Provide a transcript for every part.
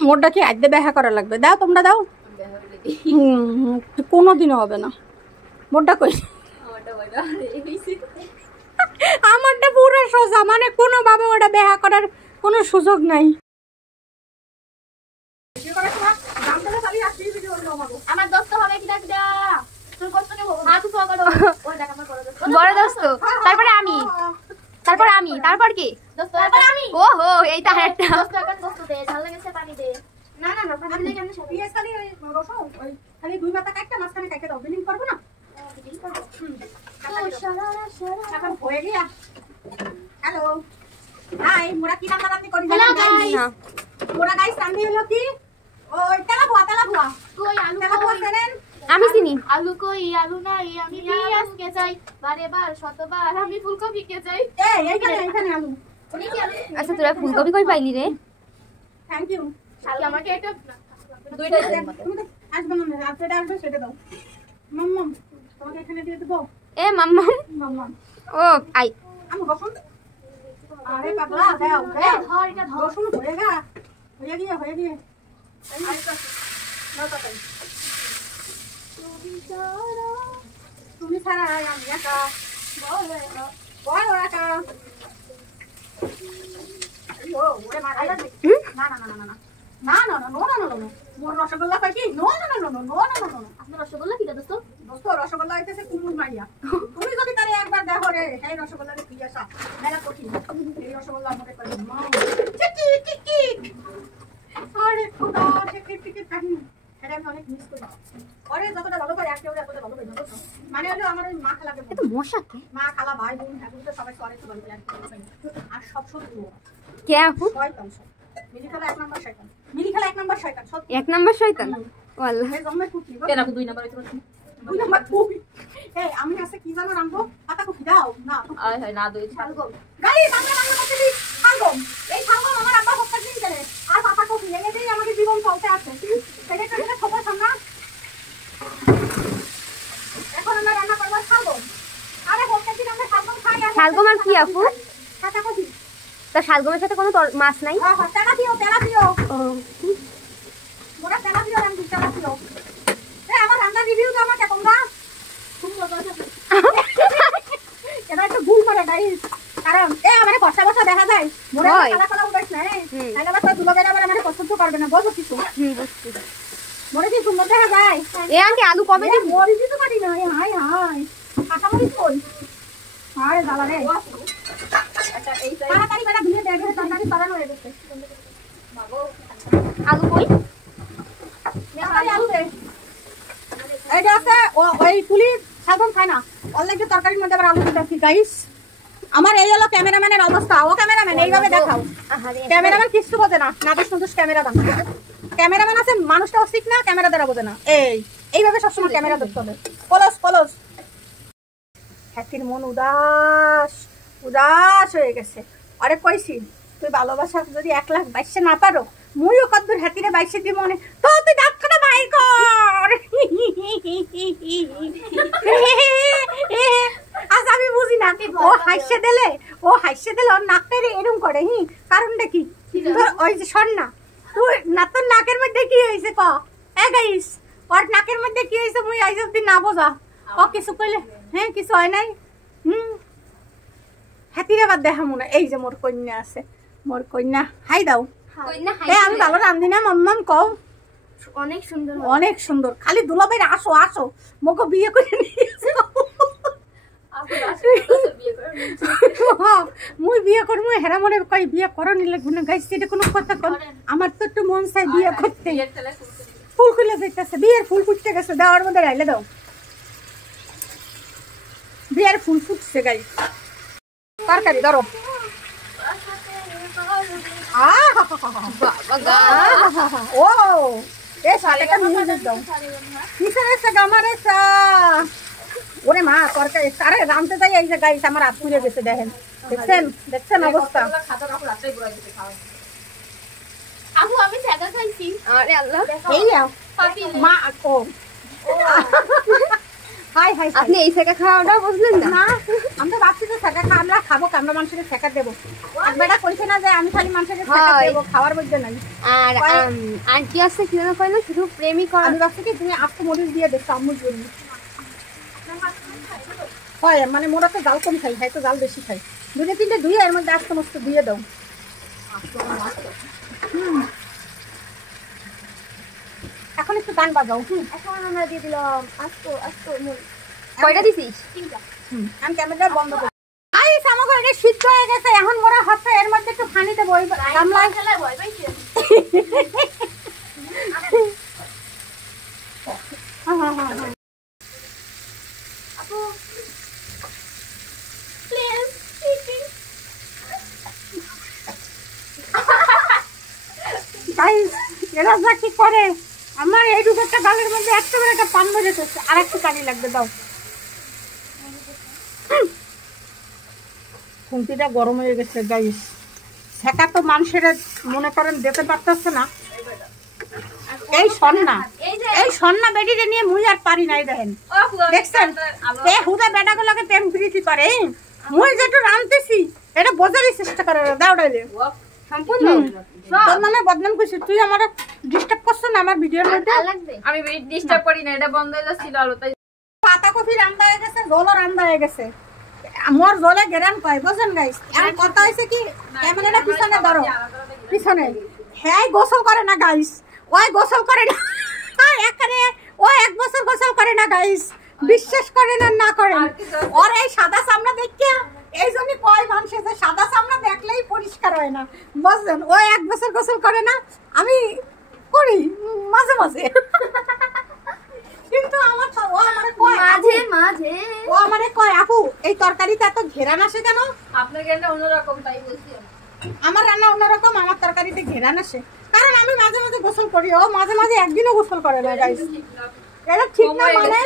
মোরটা কি আদ্যে ব্যাহা করা লাগবে? দাও তোমরা দাও। কোনোদিনও হবে না। মোরটা কই? আমারটা পুরো সোজা, মানে কোনোভাবে ওটা ব্যাহা করার কোনো সুযোগ নাই। আমার দোস্ত হবে কি ডাকদা? তোর কষ্ট কে বলবো? হাত উঠা করো। ওই দেখ আমার বড় দোস্ত, তারপরে আমি, তারপর কি? দোস্ত তারপর আমি। ওহো, এইটা একটা দোস্ত এখন দোস্ত দে, ঝাল লেগেছে পানি দে। না না না, পানি দে কেন সব? পিএস খালি ওই রসুন ওই খালি দুই মাথা কাটটা মাঝখানে কাটতে দাও, বিলিং করব না? বিল করব। তো সারা এখন হয়ে গিয়া। হ্যালো হাই, মোরা কি রান্না রান্না করি জানেন গাইস? মোরা গাইস রান্না হলো কি ওই তেলা ভুয়া কই আলু তেলা ভুয়া জানেন? আমি চিনি। আলু কই? আলু নাই, আমি পেঁয়াজ কে চাই, বারেবার শতবার আমি ফুলকপি কে চাই। এই এইখানে আলু। উনি কি আলু? আচ্ছা, তোরা ফুলকপি কই পাইলি রে? Thank you. শালি আমাকে একটা দুইটা দেন। তুমি তো আসবে না, আপনি আসবে সেটা দাও। মাম্মাম তোমাকে এখানে দিয়ে দেবো। এ মাম্মাম, মাম্মাম ও আই আমি রসুন। আরে পাগলা দাও ধর এটা ধর। রসুন হয়ে গিয়ে তুমি ছাড়া আমি একা। বল একা। ওরে মারা না মোর রসগোল্লা পাই কি? আপনার রসগোল্লা কি দোস্ত? দোস্ত রসগোল্লা হইতেছে কুমুর মাইয়া। তুমি যদি তারে একবার দেখো রে, এই রসগোল্লারে পিয়াসা মেলা কঠিন। এই রসগোল্লা মনে করে টিক আরে খোদা টিক কাহিনী। এটা আমি অনেক মিস করি। আরে যতটা ভালো করে একটা ওরে এতটা ভালো করে দোস্ত। মানে হলো আমার ওই মা খালা কে এত মশা কে? মা খালা ভাই বোন ঠাকুর তো সবাই করে তো ভালো করে আর সব শত্রু কে আপু? শয়তান সব। মিলি খেলা এক নাম্বার শয়তান সত্যি। এক নাম্বার শয়তান। ও আল্লাহ, এই জন্মের কুটি কেন আপু 2 নাম্বার হইছে? 2 নাম্বার কপি। এই আমি আছে কি জানো রামবো? পাতা কপি দাও না। আয় হায় না দই শালগম। গাইস আমরা রান্না করতেছি শালগম। এই শালগম আমার আব্বা হত্যা দিন করে। আর পাতা কপি লেগেতেই আমাদের জীবন চলতে আছে। সেটা একটা খবর সামনা। এখন আমরা রান্না করব শালগম। আরে হত্যা দিন আমরা শালগম খাই আর শালগম আর কি আপু? পাতা কপি। তা শালগমের সাথে কোনো মাছ নাই? হ্যাঁ তেলা দিও। ও মোরা তেলা দিও রান্না তেলা দিও। এই আমার রান্না রিভিউ দাও আমাকে তোমরা। এটা একটা ভুল করে গাইস। কারণ আমারে বসা দেখা যায়। মোরা কালা উঠাইছ না তাহলে আবার দুলাবের আবার আমারে পছন্দ করবে না, বুঝছো কিছু? বুঝছি। মোরে কি সুন্দর দেখা যায়? এ আন্টি আলু কবে দিবি? মরিচ তো কাটি না। হাই কাঁচা মরিচ কই? আরে জ্বালা রে। আচ্ছা এই তাড়াতাড়ি বেলা ধুয়ে দেখে তরকারি সরানো হয়ে গেছে। আলু কই? তাড়াতাড়ি আলু দে। এইটা আছে ওই পুলি শালগম খায় না। অলরেডি তরকারির মধ্যে আবার আলু দিতেছি গাইস। আমার এই হলো ক্যামেরাম্যানের অবস্থা। ও ক্যামেরাম্যান এইভাবে দেখাও। ক্যামেরাম্যান কিছু বোঝে না। না বেশ সুন্দর ক্যামেরাম্যান আছে, মানুষটাও ঠিক না, ক্যামেরা দ্বারা বোঝে না। এইভাবে সবসময় ক্যামেরা ধরতে হবে। কলস হ্যাকির মন উদাস হয়ে গেছে। আরে কইছি তুই ভালোবাসা যদি 1 লাখ 22 না পারো, মুইও কদ্দুর হাতিরে 22 দি মনে তো তুই ডাক্তারটা বাইর কর। আজ আমি বুঝি না ও হাসছে দিলে ওর নাকটা এরকম করে। কারণটা কি? ওই যে সন্না তুই না, তোর নাকের মধ্যে কি হয়েছে ক? গাইস ওর নাকের মধ্যে কি হয়েছে মুই আইজ অব্দি না বোঝা। ও কিছু কইলে হ্যাঁ কিছু হয় নাই। হাতিরে বাদ দেখা মনে। এই যে মোর কন্যা আছে, মোর কন্যা হাই দাও। আমি ভালো রান্ধি না মাম্মাম কও? অনেক সুন্দর। খালি দুলাভাই আসো মোকে বিয়ে করে নিয়েছে। মুই বিয়ে করবো হেরা মনে কই বিয়ে করো নি লাগবে না গাইস। এটা কোনো কথা কর? আমার তো একটু মন চাই বিয়ে করতে। ফুল খুলে যাইতেছে, বিয়ের ফুল ফুটতে গেছে, দেওয়ার মধ্যে রাইলে দাও। বিয়ের ফুল ফুটছে গাইস। তরকারি ধরো। ও এ সালেটা মিউজিক দাও। কিসের এসে গামার এসা? ওরে মা তরকারি আরে রামতে যাই এই যে গাইস আমার হাত পুড়ে গেছে। দেখছেন অবস্থা। আপু আমি ছাগা খাইছি। আরে আল্লাহ, এই মা হাই হাই আপনি এই সেকা খাওয়াটাও বুঝলেন না? না আমি তো ভাবছি যে সেকা আমরা খাবো আমরা মানুষকে সেকা দেবো বেটা কইছে না যে আমি খালি মানুষকে সেকা দেবো খাওয়ার মধ্যে নাই আর আন্টি আছে কি না কইলো শুধু প্রেমই করে। আমি ভাবছি কি তুমি আস্তে মরিচ দিয়ে দেখো আম্মুর জন্য হয় মানে মোরা তো জাল কম খাই খাই তো জাল বেশি খাই 2-3টে ধুয়ে এর মধ্যে আস্তে মস্ত দিয়ে দাও এখন একটু গান বাজাও এখন আমরা দিয়ে দিলাম আস্তো আস্তো কয়টা দিছিস? 3টা। আমি ক্যামেরা বন্ধ করি গাইস আমার ঘরে শীত হয়ে গেছে এখন মোরা হচ্ছে এর মধ্যে একটু পানি দেবো ওই গামলায় খেলায় ভয় পাইছে। আপু প্লিজ গাইস এরা যা কি করে আমার এই দুটো গালের মধ্যে একেবারে একটা পান ধরে গেছে আর একটু পানি লাগবে দাও খুন্তিটা গরম হয়ে গেছে গাইস সেকা তো মানুষের মনে করেন দিতে পারতেছে না এই সন্না বেটিরে নিয়ে মুই আর পারি নাই দেখেন দেখছেন এই হুদা বেটাগুলোকে প্রেম প্রীতি করে মুই যেটু রানতেছি এটা বোঝারই চেষ্টা করে দাও ডাইলে সম্পূর্ণ তোর মানে বদনাম করছিস তুই আমার ডিস্টার্ব করছিস না আমার ভিডিওর মধ্যে আমি ডিস্টার্ব করি না এটা বন্ধ হয়ে যাচ্ছিল আলো তাই পাতা কফি রান্দা হয়ে গেছে জলও রান্দা হয়ে গেছে মোর জলে গেরান পাই বুঝেন গাইস আর কথা হইছে কি ক্যামেরাটা পিছনে ধরো পিছনে হ্যাঁ গোসল করে না গাইস ওই গোসল করে না একারে ও 1 বছর গোসল করে না গাইস বিশ্বাস করেন আর না করেন ওর এই সাদা চামড়া দেখিয়া এই জন্য কয় মানুষে যে সাদা চামড়া দেখলেই পরিষ্কার হয় না বুঝলেন ও 1 বছর গোসল করে না আমি করি মাঝে মাঝে কিন্তু আমার ও আমারে কয় মাঝে মাঝে ও আমারে কয় আপু এই তরকারিতে এত ঘেরান আসে কেন আপনার রান্না অন্যরকম তাই বলছি আমার রান্না অন্যরকম আমার তরকারিতে ঘেরান আসে কারণ আমি মাঝে মাঝে গোসল করি ও মাঝে মাঝে একদিনও গোসল করে না গাইস এটা ঠিক না মানে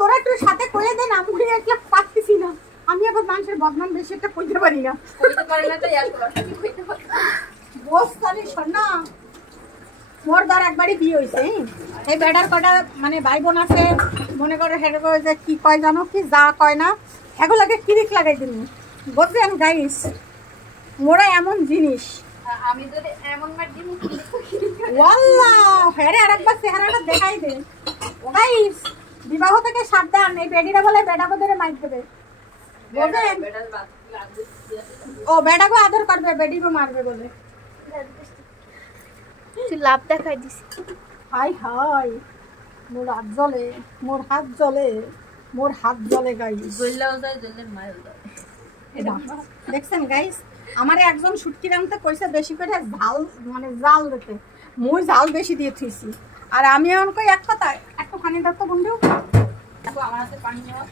তোরা একটু সাথে কইয়ে দেন আমি একটা পাচ্ছি না আমি আবার মানুষের বদনাম বেশি একটা কইতে পারি না বস তাহলে শোন না মোর ধর একবারই বিয়ে হয়েছে এই বেটার কটা মানে ভাই বোন আছে মনে করে হেঁটে করে যে কি কয় জানো কি যা কয় না এগুলোকে কিরিক লাগাই দিন বুঝলেন গাইস মোরা এমন জিনিস আমি যদি এমন মার দিমু ওয়াল্লাহ হেরে আরেকবার চেহারাটা দেখাই দে গাইস বিবাহ থেকে সাবধান এই বেডিরা বলে বেডাকে ধরে মাইর দেবে বুঝলেন ও বেডাকে আদর করবে বেডিকে মারবে বলে তুই লাভ দেখাই দিস হাই হাই মোর হাত জ্বলে মোর হাত জ্বলে মোর হাত জ্বলে গাইস জল্লাও যায় জল্লের মায়ও যায় দেখছেন গাইস আমারে একজন শুটকি রাঁধতে কইছে বেশি করে ঝাল মানে জাল দিতে মুই জাল বেশি দিয়ে থুইছি আর আমি এখন কই এক কথা একটু পানি দাও তো বন্ধু আমার হাতে পানি নেওয়া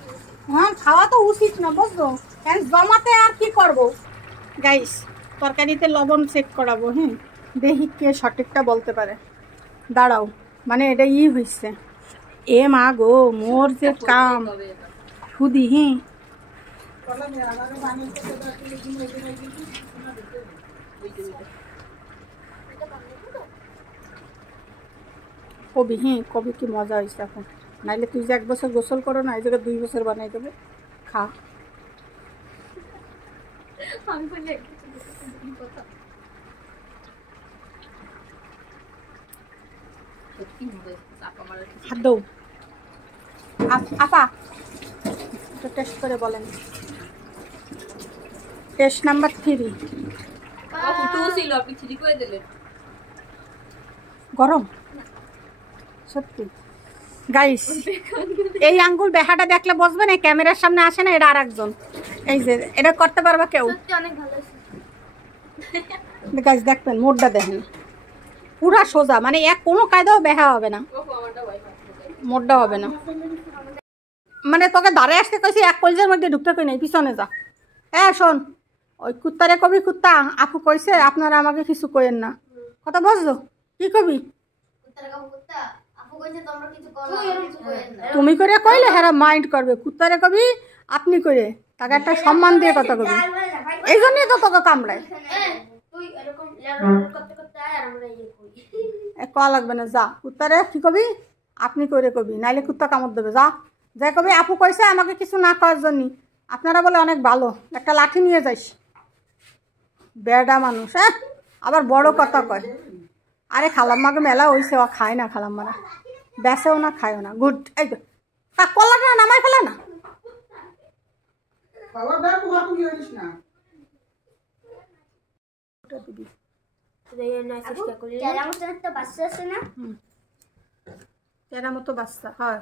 হ্যাঁ খাওয়া তো উচিত না বুঝলো কারণ জমাতে আর কি করব গাইস তরকারিতে লবণ চেক করাবো হ্যাঁ দেখি কে সঠিকটা বলতে পারে দাঁড়াও মানে এটা হইছে এ মা গো মোর যে কাম সুদি হ্যাঁ কবি হ্যাঁ কবি কি মজা হয়েছে এখন নাইলে তুই যে 1 বছর গোসল করো না এই জায়গায় 2 বছর বানাই দেবে খা আমি বলি কথা সত্যি মজা চাপা মারা হাত দাও আপা একটু টেস্ট করে বলেন টেস্ট নাম্বার 3 ফুটো ছিল আপনি ছিড়ি করে দিলেন গরম সত্যি গাইস এই আঙ্গুল বেহাটা দেখলে বুঝবেন এই ক্যামেরার সামনে আসে না এটা আরেকজন এই যে এটা করতে পারবে কেউ সত্যি অনেক ভালো হয়েছে গাইস দেখবেন মোড়টা দেখেন পুরা সোজা মানে এক কোনো কায়দাও বেহা হবে না মোড়টা হবে না মানে তোকে দাঁড়ায় আসতে কইছি এক কলজের মধ্যে ঢুকতে কই নাই পিছনে যা শোন ওই কুত্তারে কবি কুত্তা আপু কইছে আপনারা আমাকে কিছু কইেন না কথা বুঝলো কি কবি তুমি করে কইলে হেরা মাইন্ড করবে কুত্তারে কবি আপনি করে তাকে একটা সম্মান দিয়ে কথা কবি এই জন্যই তো তোকে কামড়ায় কয়া লাগবে না যা কুত্তারে কি কবি আপনি করে কবি নাইলে কুত্তা কামড় দেবে যা যে কবি আপু কইছে আমাকে কিছু না করার জন্য, আপনারা বলে অনেক ভালো, একটা লাঠি নিয়ে যাইস। বেডা মানুষ, হ্যাঁ আবার বড় কথা কয়। আরে খালাম্মাকে মেলা হইছে, ও খায় না খালাম্মারা, বেসেও না খায়ও না। গুড। এই তো তা কলাটা নামাই ফেলে না। তেরা মতো বাচ্চা হয়,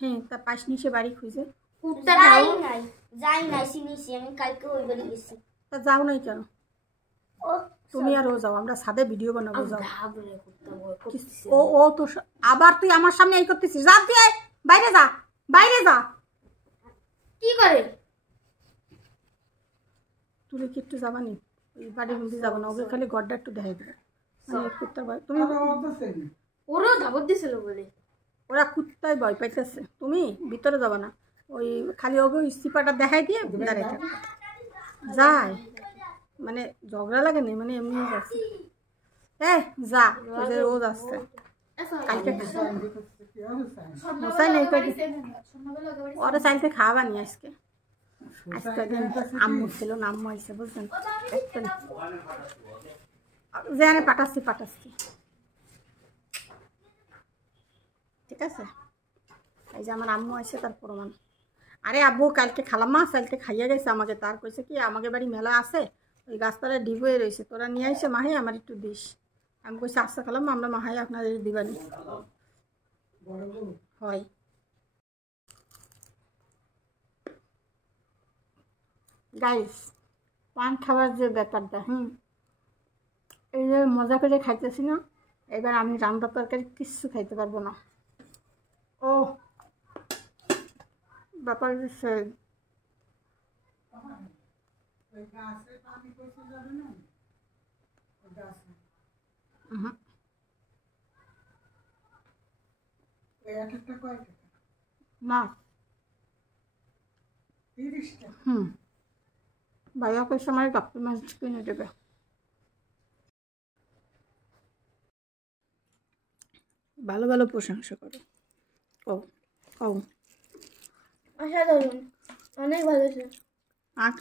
হ্যাঁ তা পাইসনি সে বাড়ি খুঁজে। তা যাও নাই কেন? তুমি আর ও যাও, আমরা সাদে ভিডিও বানাবো। যাও। ও ও তো আবার তুই আমার সামনে এই করতেছিস। যা তুই বাইরে যা, বাইরে যা। কি করে তুই কি একটু যাবানি? ওই বাড়ির মধ্যে যাবো না, ওকে খালি গড্ডা একটু দেখাই দেবে। কুত্তার ভয় তুমি, ওরও ধাবত দিছিল বলে ওরা কুত্তায় ভয় পাইতেছে। তুমি ভিতরে যাবা না, ওই খালি ওকে ইস্তিপাটা দেখাই দিয়ে দাঁড়িয়ে থাকবে। যায় মানে ঝগড়া লাগে না, মানে এমনি যাচ্ছে। হ্যাঁ যা, ও যাচ্ছে। কালকে ওরা চাইতে খাওয়া নি আজকে। আজকে দিন আম্মু ছিল না, আম্মু আইসে বুঝলেন। যে পাঠাচ্ছি পাঠাচ্ছি, ঠিক আছে। এই যে আমার আম্মু আসছে তার প্রমাণ। আরে আব্বু কালকে খালাম্মা কালকে খাইয়া গেছে আমাকে, তার কইছে কি আমাকে বাড়ি মেলা আছে, ওই গাছতলায় ডিপ হয়ে রয়েছে, তোরা নিয়ে আসে মাহে আমার একটু দিস। আমি কইছি আচ্ছা খালাম্মা, আমরা মাহাই আপনাদের দিবানি হয়। গাইস পান খাওয়ার যে ব্যাপারটা, এই যে মজা করে খাইতেছি না, এবার আমি রান্না তরকারি কিচ্ছু খাইতে পারবো না। ও ব্যাপার সে না। ভাইয়া কইছে আমার কাপ্পি মাছ কিনে দেবে। ভালো ভালো প্রশংসা করো। ও ও অসাধারণ, অনেক ভালো ছিল। আর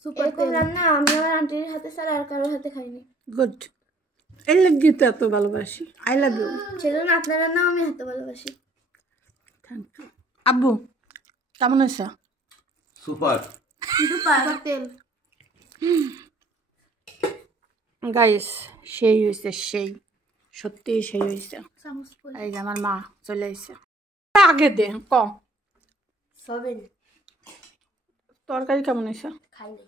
সুপার রান্না আমি আমার আন্টির হাতে ছাড়া আর কারোর হাতে খাইনি। গুড। এই লাগি তো এত ভালোবাসি। I love you. সেজন্য আপনার রান্নাও আমি হাতে ভালোবাসি। Thank you. আব্বু কেমন হয়েছে? সুপার সুপার তেল গাইস সেই হয়েছে, সেই সত্যি সেই হয়েছে। এই যে আমার মা চলে আসছে। আগে দে ক সবেন তরকারি কেমন হয়েছে? খাইনি,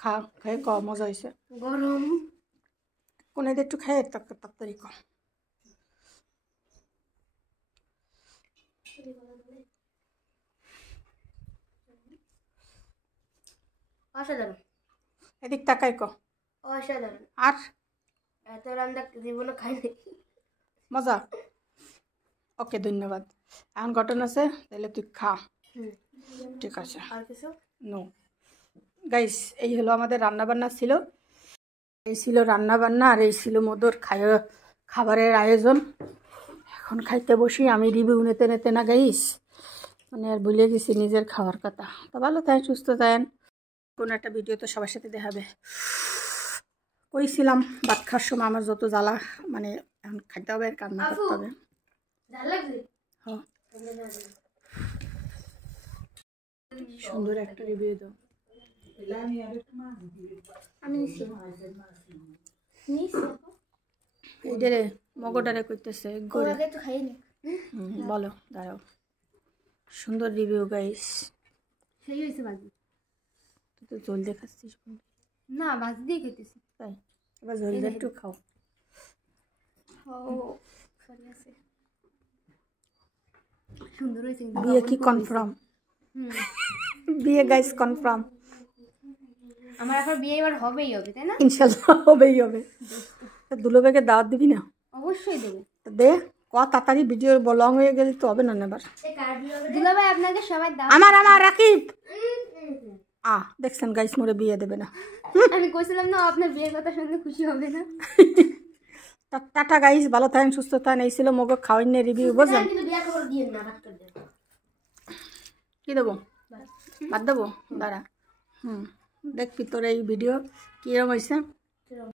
খা খাই ক মজা হয়েছে। গরম কোন একটু খাই তাড়াতাড়ি ক। অসাধারণ, এদিক তাকাই ক। অসাধারণ। আর এত রান্না জীবনে খাইনি। মজা। ওকে ধন্যবাদ। এখন ঘটনা আছে তাহলে তুই খা। ঠিক আছে। আর কিছু নো গাইস, এই হলো আমাদের রান্নাবান্না ছিল। এই ছিল রান্নাবান্না আর এই ছিল মধুর খাবারের আয়োজন। এখন খাইতে বসি। আমি রিভিউ নিতে নিতে না গাইস মানে আর ভুলে গেছি নিজের খাওয়ার কথা। তো ভালো থাকেন, সুস্থ থাকেন। কোনো একটা ভিডিও তো সবার সাথে দেখাবে। কইছিলাম ভাত খাওয়ার সময় আমার যত জ্বালা, মানে এখন খাইতে হবে, কান্না করতে হবে। হ্যাঁ সুন্দর একটা রিভিউ দাও। আমি এইটারে মগটারে করতেছে গড়ে। আগে তো খাইনি। বলো দাঁড়াও। সুন্দর রিভিউ গাইস। সেই হয়েছে বাজি। তুই তো জল দিয়ে খাচ্ছিস। না বাজি দিয়ে খেতেছি। তাই এবার জল দিয়ে একটু খাও। ও সরি আছে, সুন্দর হয়েছে। বিয়ে কি কনফার্ম? বিয়ে গাইস কনফার্ম। আমার এখন বিয়ে এবার হবেই হবে, তাই না? ইনশাল্লাহ হবেই হবে। দুলোভাইকে দাওয়াত দিবি না? অবশ্যই দেবো। দে ক তাড়াতাড়ি, ভিডিও লং হয়ে গেলে তো হবে না এবার। দুলাভাই আপনাকে সবাই দাও। আমার রাকিব দেখছেন গাইস মোরে বিয়ে দেবে না। আমি কইছিলাম না আপনার বিয়ের কথা শুনলে খুশি হবে না। টাটা গাইস, ভালো থাকেন, সুস্থ থাকেন। এই ছিল মগ খাওয়াইনের রিভিউ, বুঝলেন? কি দেবো ভাত দেবো দাঁড়া দেখবি তোর এই ভিডিও কিরম হয়েছে